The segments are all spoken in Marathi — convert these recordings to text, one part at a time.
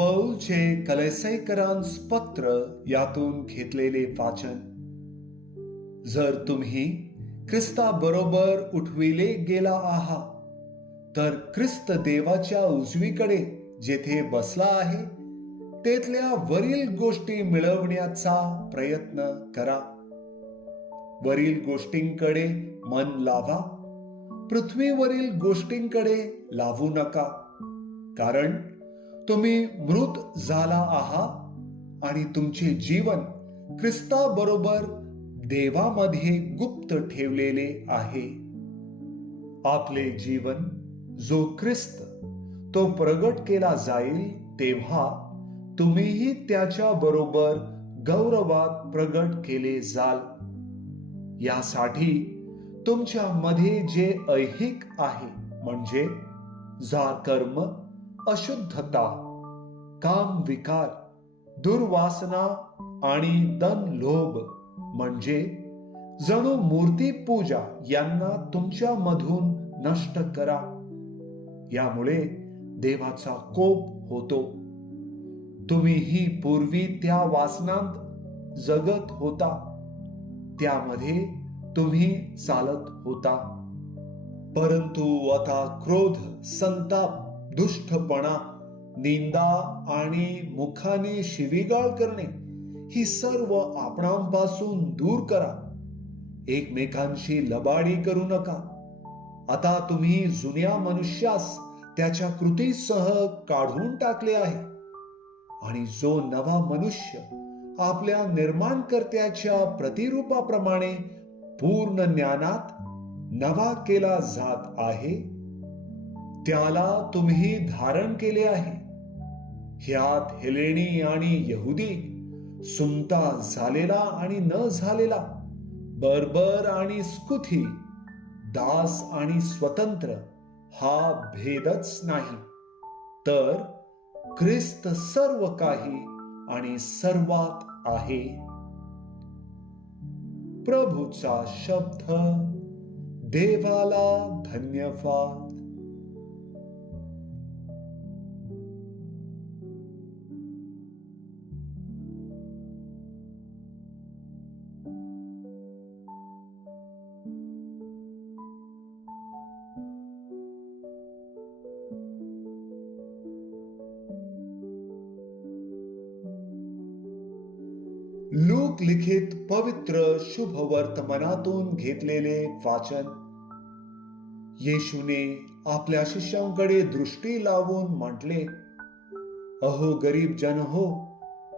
पौलचे कलेसैकरांस पत्र यातून घेतलेले वाचन. जर तुम्ही ख्रिस्ता बरोबर उठविले गेला आहात तर ख्रिस्त देवाच्या उजवीकडे जेथे बसला आहे तेथल्या वरील गोष्टी मिळवण्याचा प्रयत्न करा. वरील गोष्टींकडे मन लावा पृथ्वीवरील गोष्टींकडे लावू नका कारण तुम्ही मृत झाला आहात आणि तुमचे जीवन ख्रिस्ताबरोबर देवामध्ये गुप्त ठेवलेले आहे. आपले जीवन जो ख्रिस्त तो प्रगट केला जाईल तेव्हा तुम्हीही त्याच्या बरोबर गौरवात प्रगट केले जाल. यासाठी तुमच्या मध्ये जे ऐहिक आहे म्हणजे जा कर्म अशुद्धता काम विकार दुर्वासना आणि दन लोभ म्हणजे जणू मूर्ती पूजा यांना तुमच्या मधून नष्ट करा. यामुळे देवाचा कोप होतो. तुम्ही ही पूर्वी त्या वासनात जगत होता. त्यामध्ये तुम्ही चालत होता. परंतु आता क्रोध संताप दुष्टपणा निंदा आणि मुखाने शिवीगाळ करणे ही सर्व आपणांपासून दूर करा. एकमेकांशी लबाडी करू नका. आता तुम्ही जुन्या मनुष्यास त्याच्या कृतीसह काढून टाकले आहे. आणि जो नवा मनुष्य आपल्या निर्माणकर्त्याच्या प्रतिरूपाप्रमाणे पूर्ण ज्ञानात नवा केला जात आहे त्याला तुम्ही धारण केले आहे. ह्यात हेलेणी आणि यहुदी सुमता झालेला आणि न झालेला बर्बर आणि स्कुथी दास आणि स्वतंत्र हा भेदच नाही. तर ख्रिस्त सर्व काही आणि सर्वात आहे. प्रभूचा शब्द देवाला धन्यवाद. लोक लिखित पवित्र शुभ वर्तमानातून घेतलेले वाचन. येशूने आपल्या शिष्यांकडे दृष्टी लावून म्हटले अहो गरीब जन हो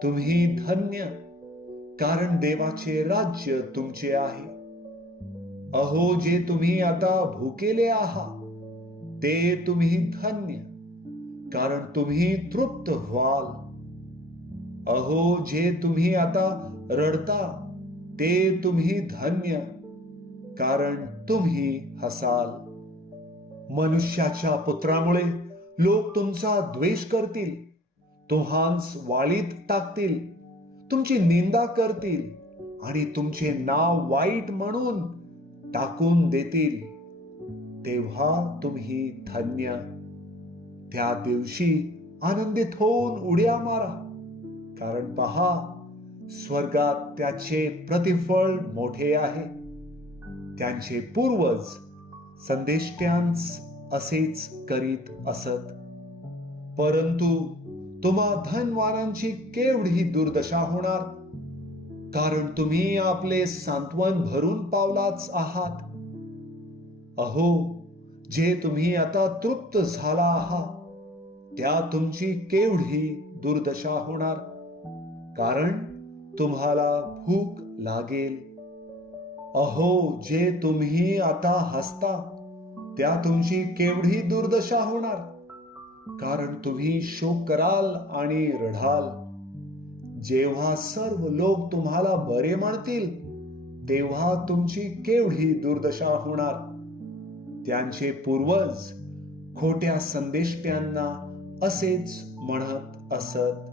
तुम्ही धन्य कारण देवाचे राज्य तुमचे आहे. अहो जे तुम्ही आता भुकेले आहात ते तुम्ही धन्य कारण तुम्ही तृप्त व्हाल. अहो जे तुम्ही आता रडता ते तुम्ही धन्य. कारण तुम्ही हसाल. मनुष्याच्या पुत्रामुळे लोक तुमचा द्वेष करतील. तुम्हांस वाळीत टाकतील. तुमची निंदा करतील. आणि तुमचे नाव वाईट म्हणून टाकून देतील. तेव्हा तुम्ही धन्य. त्या दिवशी आनंदित होऊन उड्या मारा. कारण पहा स्वर्गात त्याचे प्रतिफळ मोठे आहे. त्यांचे पूर्वज संदेष्ट्यांस असेच करीत असत. परंतु तुम्हा धनवानांची केवढी दुर्दशा होणार? कारण तुम्ही आपले सांत्वन भरून पावलाच आहात. अहो जे तुम्ही आता तृप्त झाला आहात त्या तुमची केवढी दुर्दशा होणार? कारण तुम्हाला भूक लागेल. अहो जे तुम्ही आता हसता त्या तुमची केवढी दुर्दशा होणार? कारण तुम्ही शोक कराल आणि रढाल जेव्हा सर्व लोक तुम्हाला बरे म्हणतील तेव्हा तुमची केवढी दुर्दशा होणार? त्यांचे पूर्वज खोट्या संदेष्ट्यांना असेच म्हणत असत.